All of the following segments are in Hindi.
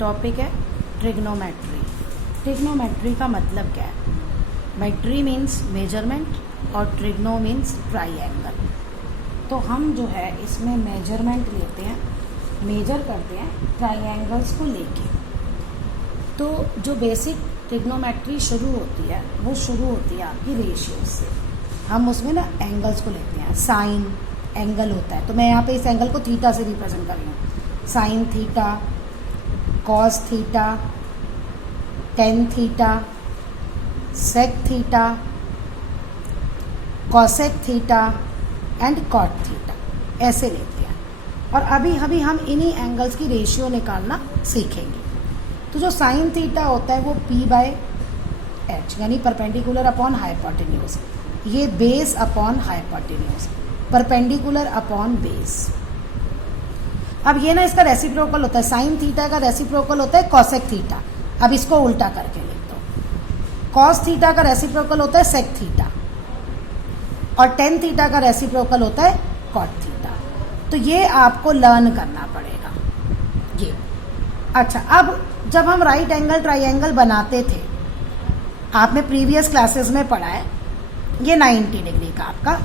टॉपिक है ट्रिग्नोमेट्री। ट्रिग्नोमेट्री का मतलब क्या है? मेट्री मीन्स मेजरमेंट और ट्रिग्नो मीन्स ट्राइएंगल। तो हम जो है इसमें मेजरमेंट लेते हैं, मेजर करते हैं ट्राइएंगल्स को लेके। तो जो बेसिक ट्रिग्नोमेट्री शुरू होती है वो शुरू होती है आपकी रेशियोज से। हम उसमें ना एंगल्स को लेते हैं, साइन एंगल होता है। तो मैं यहाँ पे इस एंगल को थीटा से रिप्रेजेंट कर रही हूँ। Sine theta, cos theta, tan theta, sec theta, cosec theta and cot theta, ऐसे लेते हैं। और अभी हम इन्हीं एंगल्स की रेशियो निकालना सीखेंगे। तो जो साइन थीटा होता है वो P बाय एच यानी परपेंडिकुलर अपॉन हाइपोटेन्यूज, ये base upon hypotenuse, perpendicular upon base. अब ये ना इसका रेसिप्रोकल होता है, साइन थीटा का रेसिप्रोकल होता है कॉसेक थीटा। अब इसको उल्टा करके लिख दो। कॉस थीटा का रेसिप्रोकल होता है सेक थीटा और टेन थीटा का रेसिप्रोकल होता है कॉट थीटा। तो ये आपको लर्न करना पड़ेगा ये। अच्छा, अब जब हम राइट एंगल ट्राइएंगल बनाते थे, आपने प्रीवियस क्लासेस में पढ़ा है, ये 90 डिग्री का आपका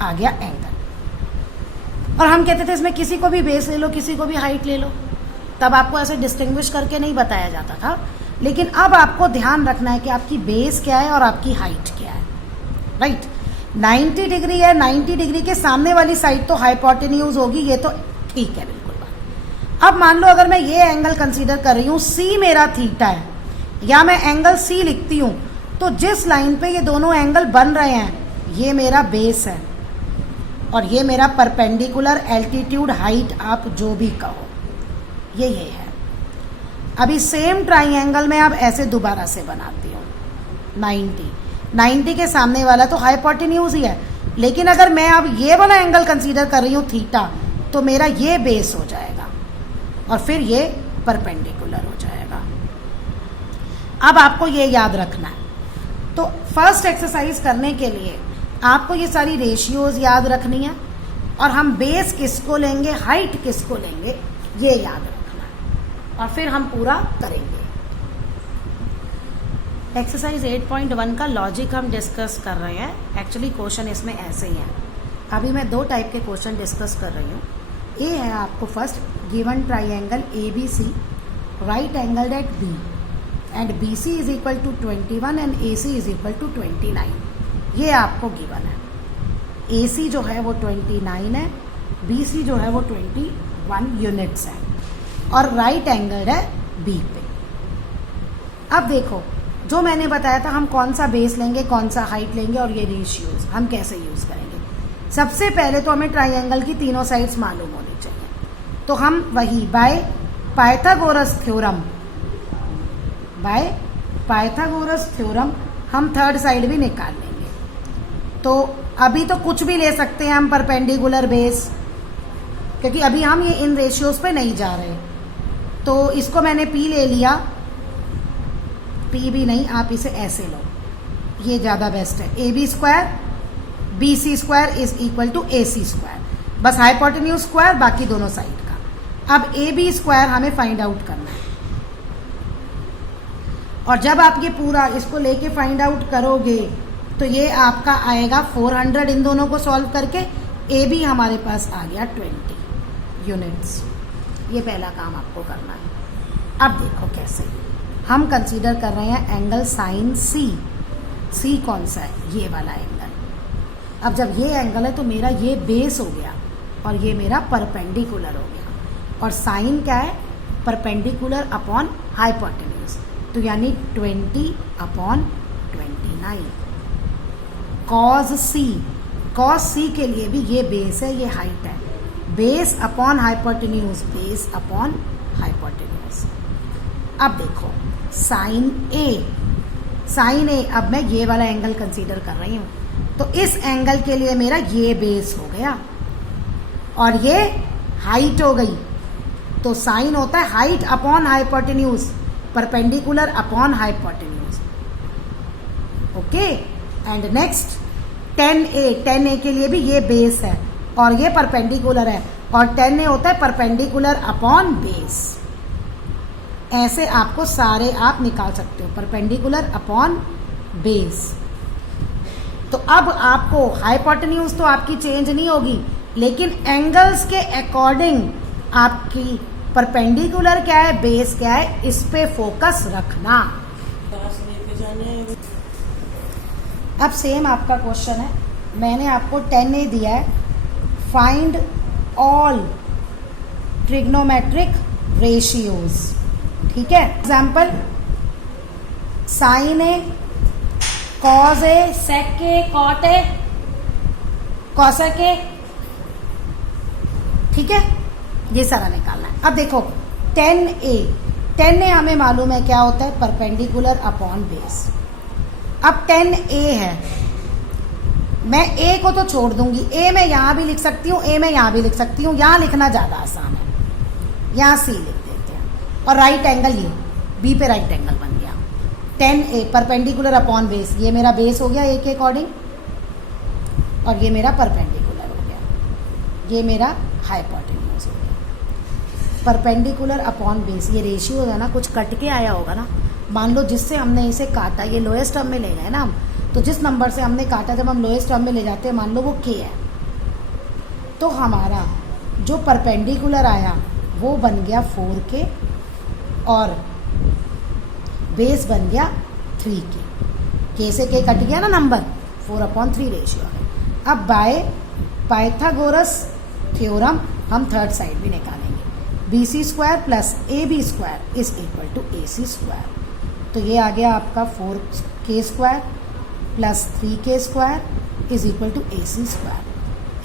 आ गया एंगल। और हम कहते थे इसमें किसी को भी बेस ले लो, किसी को भी हाइट ले लो। तब आपको ऐसे डिस्टिंग्विश करके नहीं बताया जाता था। लेकिन अब आपको ध्यान रखना है कि आपकी बेस क्या है और आपकी हाइट क्या है। राइट, 90 डिग्री है, 90 डिग्री के सामने वाली साइड तो हाइपोटेन्यूज होगी, ये तो ठीक है बिल्कुल बात। अब मान लो अगर मैं ये एंगल कंसीडर कर रही हूँ, C मेरा थीटा है या मैं एंगल C लिखती हूँ, तो जिस लाइन पे ये दोनों एंगल बन रहे हैं ये मेरा बेस है और ये मेरा परपेंडिकुलर, एल्टीट्यूड, हाइट, आप जो भी कहो, ये है। अभी सेम ट्राइएंगल में अब ऐसे दोबारा से बनाती हूँ। 90 के सामने वाला तो हाइपोटेन्यूज ही है, लेकिन अगर मैं अब ये वाला एंगल कंसीडर कर रही हूँ थीटा, तो मेरा ये बेस हो जाएगा और फिर ये परपेंडिकुलर हो जाएगा। अब आपको ये याद रखना है। तो फर्स्ट एक्सरसाइज करने के लिए आपको ये सारी रेशियोज याद रखनी है और हम बेस किसको लेंगे, हाइट किसको लेंगे, ये याद रखना है और फिर हम पूरा करेंगे। एक्सरसाइज 8.1 का लॉजिक हम डिस्कस कर रहे हैं। एक्चुअली क्वेश्चन इसमें ऐसे ही है। अभी मैं दो टाइप के क्वेश्चन डिस्कस कर रही हूँ। ए है आपको first, given triangle ABC right angle at B and BC is equal to 21 and AC is equal to 29। ये आपको गिवन है। AC जो है वो 29 है, BC जो है वो 21 यूनिट्स है और राइट एंगल है B पे। अब देखो, जो मैंने बताया था हम कौन सा बेस लेंगे, कौन सा हाइट लेंगे और ये रेशियोज हम कैसे यूज करेंगे। सबसे पहले तो हमें ट्राइएंगल की तीनों साइड्स मालूम होनी चाहिए। तो हम वही बाय पाइथागोरस थ्योरम हम थर्ड साइड भी निकाल लेंगे। तो अभी तो कुछ भी ले सकते हैं हम परपेंडिकुलर बेस, क्योंकि अभी हम ये इन रेशियोज पे नहीं जा रहे। तो इसको मैंने P ले लिया, P भी नहीं, आप इसे ऐसे लो, ये ज़्यादा बेस्ट है। AB square BC square is equal to AC square, बस हाइपोटेन्यूज स्क्वायर बाकी दोनों साइड का। अब AB स्क्वायर हमें फाइंड आउट करना है और जब आप ये पूरा इसको लेके फाइंड आउट करोगे तो ये आपका आएगा 400 इन दोनों को सॉल्व करके। AB हमारे पास आ गया 20 यूनिट्स। ये पहला काम आपको करना है। अब देखो कैसे हम कंसीडर कर रहे हैं एंगल साइन C कौन सा है? ये वाला एंगल। अब जब ये एंगल है तो मेरा ये बेस हो गया और ये मेरा परपेंडिकुलर हो गया। और साइन क्या है? परपेंडिकुलर अपॉन हाइपोटेन्यूज, तो यानी 20 अपॉन 29। कॉस C के लिए भी ये बेस है, ये हाइट है। Base upon hypotenuse, base upon hypotenuse. अब देखो साइन ए, अब मैं ये वाला एंगल कंसीडर कर रही हूँ, तो इस एंगल के लिए मेरा ये बेस हो गया और ये हाइट हो गई। तो साइन होता है height upon hypotenuse, perpendicular upon hypotenuse. Okay, and next 10A के लिए भी ये बेस है और ये परपेंडिकुलर है और 10A होता है परपेंडिकुलर अपॉन बेस। ऐसे आपको सारे आप निकाल सकते हो, परपेंडिकुलर अपॉन बेस। तो अब आपको हाइपोटेन्यूज तो आपकी चेंज नहीं होगी, लेकिन एंगल्स के अकॉर्डिंग आपकी परपेंडिकुलर क्या है, बेस क्या है, इस पे फोकस रखना। अब सेम आपका क्वेश्चन है, मैंने आपको 10A दिया है, फाइंड ऑल ट्रिग्नोमेट्रिक रेशियोज। ठीक है, example sine A, cos A, sec A, cot A, cosec A. ठीक है, ये सारा निकालना है। अब देखो 10A हमें मालूम है क्या होता है, परपेंडिकुलर अपॉन बेस। अब 10A है, मैं A को तो छोड़ दूंगी, A मैं यहां भी लिख सकती हूँ, A मैं यहां भी लिख सकती हूँ, यहां लिखना ज्यादा आसान है, यहां C लिख देते हैं। और राइट एंगल, ये B पे राइट एंगल बन गया। 10A परपेंडिकुलर अपॉन बेस, ये मेरा बेस हो गया A के अकॉर्डिंग, और ये मेरा परपेंडिकुलर हो गया, ये मेरा हाइपोटेन्यूज हो गया। परपेंडिकुलर अपॉन बेस, ये रेशियो है ना, कुछ कट के आया होगा ना। मान लो जिससे हमने इसे काटा, ये लोएस्ट टर्म में ले गए ना हम, तो जिस नंबर से हमने काटा जब हम लोएस्ट टर्म में ले जाते हैं, मान लो वो K है, तो हमारा जो परपेंडिकुलर आया वो बन गया 4K और बेस बन गया 3K। K से K कट गया ना नंबर, 4/3 रेशियो है। अब बाय पाइथागोरस थ्योरम हम थर्ड साइड भी निकालेंगे, BC² plus AB² is equal to AC²। तो ये आ गया आपका 4K² plus 3K² is equal to AC²।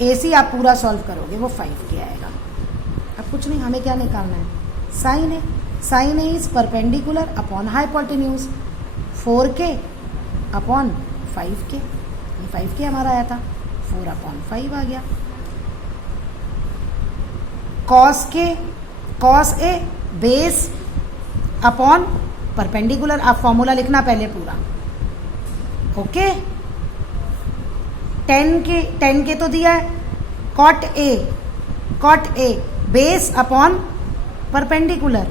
AC आप पूरा सॉल्व करोगे वो 5K आएगा। अब कुछ नहीं, हमें क्या निकालना है, sine A. Sine A is perpendicular upon hypotenuse, 4K upon 5K। ये 5K हमारा आया था, 4/5 आ गया। Cos A base upon perpendicular. आप फॉर्मूला लिखना पहले पूरा, ओके। 10K तो दिया है, cot A base upon perpendicular.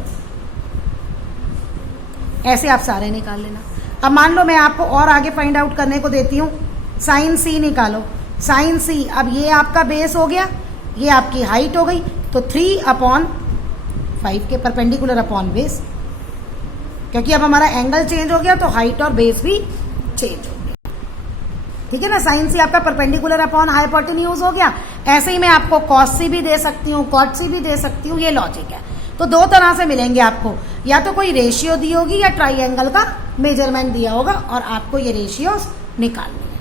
ऐसे आप सारे निकाल लेना। अब मान लो मैं आपको और आगे फाइंड आउट करने को देती हूँ, साइन C निकालो। साइन C, अब ये आपका बेस हो गया, ये आपकी हाइट हो गई, तो 3/5 के परपेंडिकुलर अपॉन बेस, क्योंकि अब हमारा एंगल चेंज हो गया तो हाइट और बेस भी चेंज हो गया। ठीक है ना, साइन C आपका परपेंडिकुलर अपॉन हाइपोटेन्यूज हो गया। ऐसे ही मैं आपको कॉस C भी दे सकती हूँ, कॉट C भी दे सकती हूँ, ये लॉजिक है। तो दो तरह से मिलेंगे आपको, या तो कोई रेशियो दी होगी या ट्राइंगल का मेजरमेंट दिया होगा और आपको ये रेशियोज निकालने